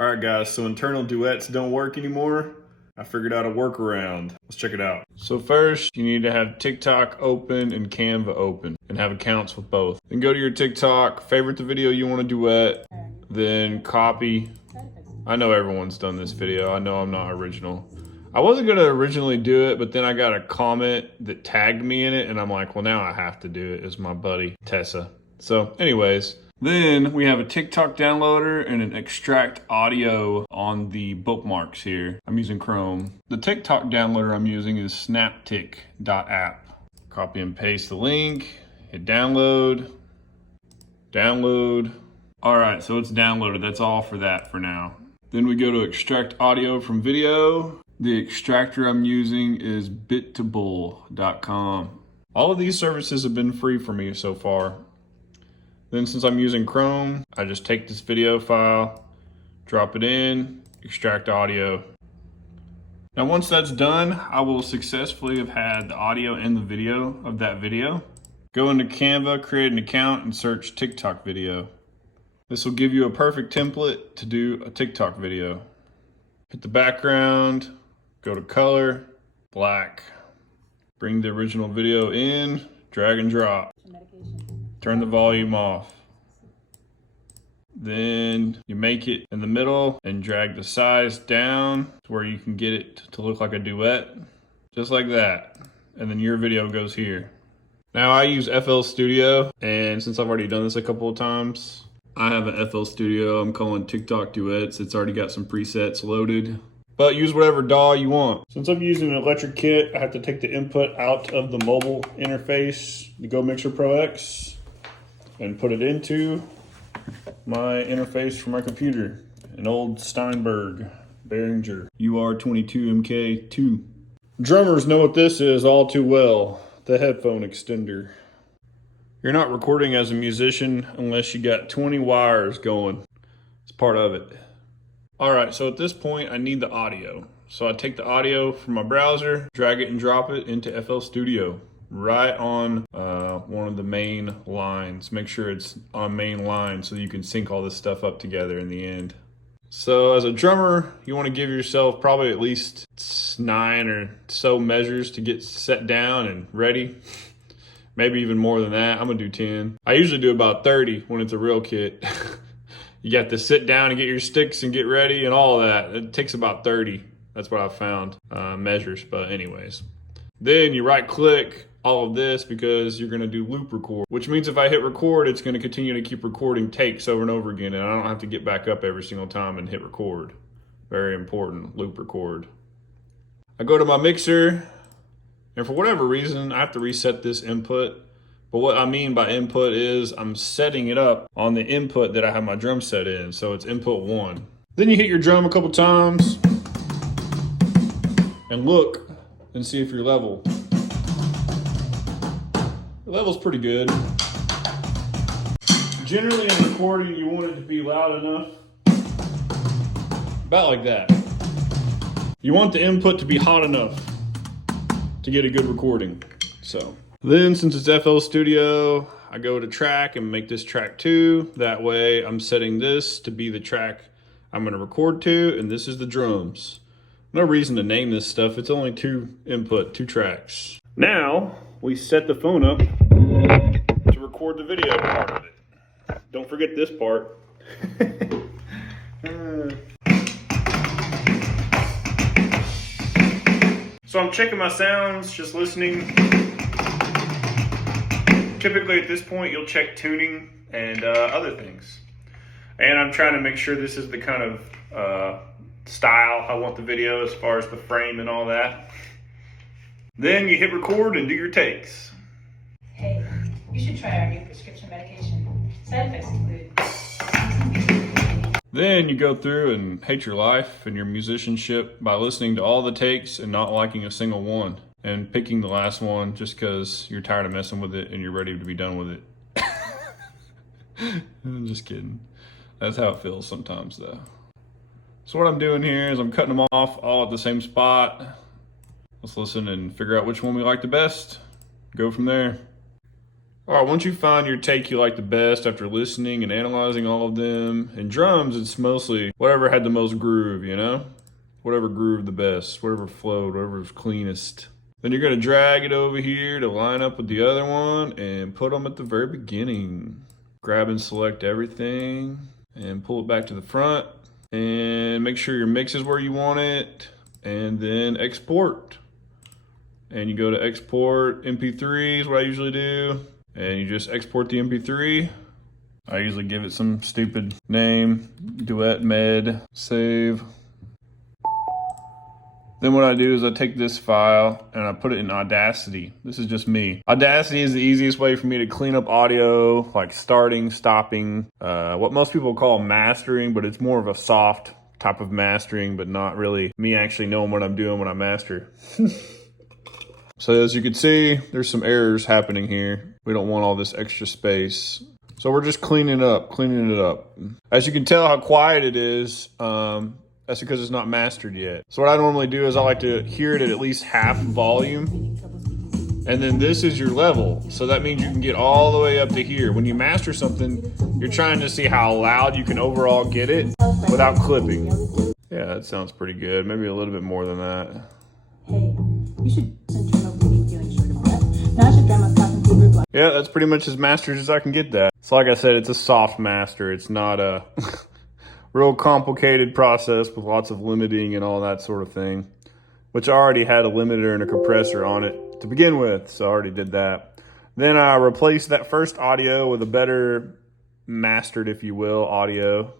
All right, guys, so internal duets don't work anymore. I figured out a workaround. Let's check it out. So first, you need to have TikTok open and Canva open and have accounts with both. Then go to your TikTok, favorite the video you want to duet, then copy. I know everyone's done this video. I know I'm not original. I wasn't gonna originally do it, but then I got a comment that tagged me in it, and I'm like, well, now I have to do it. It's my buddy, Tessa. So anyways, then we have a TikTok downloader and an extract audio on the bookmarks here. I'm using Chrome. The TikTok downloader I'm using is snaptic.app. Copy and paste the link, hit download, download. All right, so it's downloaded. That's all for that for now. Then we go to extract audio from video. The extractor I'm using is bit2bull.com. All of these services have been free for me so far. Then since I'm using Chrome, I just take this video file, drop it in, extract audio. Now once that's done, I will successfully have had the audio and the video of that video. Go into Canva, create an account, and search TikTok video. This will give you a perfect template to do a TikTok video. Hit the background, go to color, black. Bring the original video in, drag and drop. Turn the volume off. Then you make it in the middle and drag the size down to where you can get it to look like a duet, just like that. And then your video goes here. Now I use FL Studio, and since I've already done this a couple of times, I have an FL Studio I'm calling TikTok Duets. It's already got some presets loaded, but use whatever DAW you want. Since I'm using an electric kit, I have to take the input out of the mobile interface, the Go Mixer Pro X, and put it into my interface for my computer, an old Steinberg Behringer UR22MK2. Drummers know what this is all too well, the headphone extender. You're not recording as a musician unless you got 20 wires going. It's part of it. All right, so at this point I need the audio. So I take the audio from my browser, drag it and drop it into FL Studio, right on one of the main lines. Make sure it's on main line so you can sync all this stuff up together in the end. So as a drummer, you want to give yourself probably at least 9 or so measures to get set down and ready. Maybe even more than that. I'm gonna do 10. I usually do about 30 when it's a real kit. You got to sit down and get your sticks and get ready and all that. It takes about 30. That's what I found, measures, but anyways. Then you right click all of this because you're gonna do loop record, which means if I hit record, it's gonna continue to keep recording takes over and over again, and I don't have to get back up every single time and hit record. Very important, loop record. I go to my mixer, and for whatever reason, I have to reset this input. But what I mean by input is I'm setting it up on the input that I have my drum set in. So it's input 1. Then you hit your drum a couple times and look and see if you're level. The level's pretty good. Generally in recording, you want it to be loud enough. About like that. You want the input to be hot enough to get a good recording. So then since it's FL Studio, I go to track and make this track 2. That way I'm setting this to be the track I'm gonna record to, and this is the drums. No reason to name this stuff. It's only 2 input, 2 tracks. Now we set the phone up to record the video part of it. Don't forget this part. So I'm checking my sounds, just listening. Typically at this point, you'll check tuning and other things. And I'm trying to make sure this is the kind of style I want the video as far as the frame and all that. Then you hit record and do your takes. Hey, you should try our new prescription medication. Side effects include... Then you go through and hate your life and your musicianship by listening to all the takes and not liking a single one, and picking the last one just because you're tired of messing with it and you're ready to be done with it. I'm just kidding. That's how it feels sometimes though. So what I'm doing here is I'm cutting them off all at the same spot. Let's listen and figure out which one we like the best. Go from there. All right, once you find your take you like the best after listening and analyzing all of them, in drums, it's mostly whatever had the most groove, you know? Whatever grooved the best, whatever flowed, whatever was cleanest. Then you're gonna drag it over here to line up with the other one and put them at the very beginning. Grab and select everything and pull it back to the front and make sure your mix is where you want it and then export. And you go to export MP3 is what I usually do. And you just export the MP3. I usually give it some stupid name, Duet Med, save. Then what I do is I take this file and I put it in Audacity. This is just me. Audacity is the easiest way for me to clean up audio, like starting, stopping, what most people call mastering, but it's more of a soft type of mastering, but not really me actually knowing what I'm doing when I master. So as you can see, there's some errors happening here. We don't want all this extra space. So we're just cleaning it up. As you can tell how quiet it is, that's because it's not mastered yet. So what I normally do is I like to hear it at least half volume. And then this is your level. So that means you can get all the way up to here. When you master something, you're trying to see how loud you can overall get it without clipping. Yeah, that sounds pretty good. Maybe a little bit more than that. Hey, you should turn over the feeling short of breath. Now I should dry my scalp and fever block. Yeah, that's pretty much as mastered as I can get that. So like I said, it's a soft master. It's not a real complicated process with lots of limiting and all that sort of thing, which I already had a limiter and a compressor on it to begin with, so I already did that. Then I replaced that first audio with a better mastered, if you will, audio.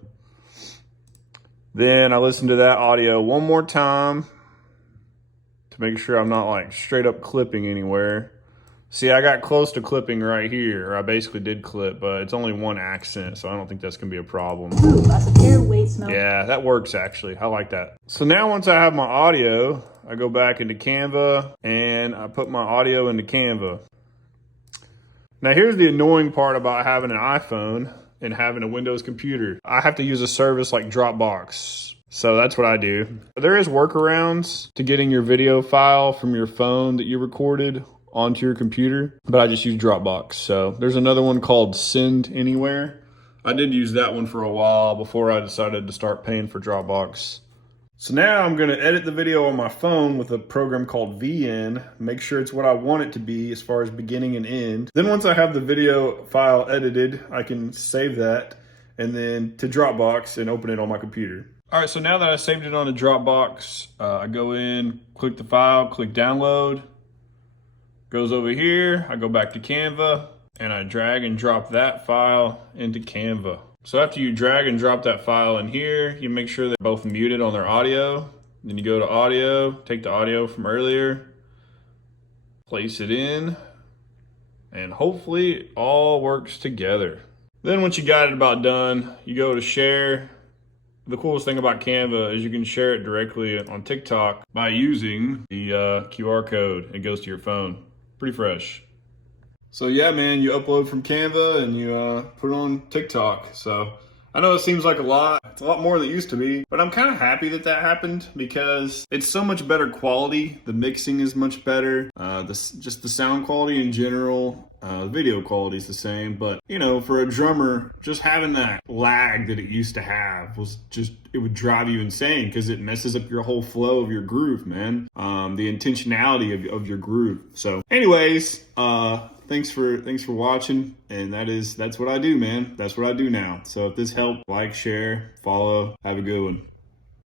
Then I listened to that audio one more time to make sure I'm not like straight up clipping anywhere. See, I got close to clipping right here, or I basically did clip, but it's only one accent, so I don't think that's gonna be a problem. Ooh, lots of air, weight, smell. Yeah, that works actually. I like that. So now once I have my audio, I go back into Canva and I put my audio into Canva. Now here's the annoying part about having an iPhone and having a Windows computer. I have to use a service like Dropbox. So that's what I do. There is workarounds to getting your video file from your phone that you recorded onto your computer, but I just use Dropbox. So there's another one called Send Anywhere. I did use that one for a while before I decided to start paying for Dropbox. So now I'm gonna edit the video on my phone with a program called VN, make sure it's what I want it to be as far as beginning and end. Then once I have the video file edited, I can save that and then to Dropbox and open it on my computer. All right, so now that I saved it on a Dropbox, I go in, click the file, click download. Goes over here, I go back to Canva, and I drag and drop that file into Canva. So after you drag and drop that file in here, you make sure they're both muted on their audio. Then you go to audio, take the audio from earlier, place it in, and hopefully it all works together. Then once you got it about done, you go to share. The coolest thing about Canva is you can share it directly on TikTok by using the QR code. It goes to your phone. Pretty fresh. So yeah, man, you upload from Canva and you put it on TikTok. So I know it seems like a lot. It's a lot more than it used to be, but I'm kind of happy that that happened because it's so much better quality. The mixing is much better. Just the sound quality in general. The video quality is the same, but you know, for a drummer, just having that lag that it used to have was just, it would drive you insane because it messes up your whole flow of your groove, man. The intentionality of your groove. So anyways, thanks for watching. And that's what I do, man. That's what I do now. So if this helped, like, share, follow, have a good one.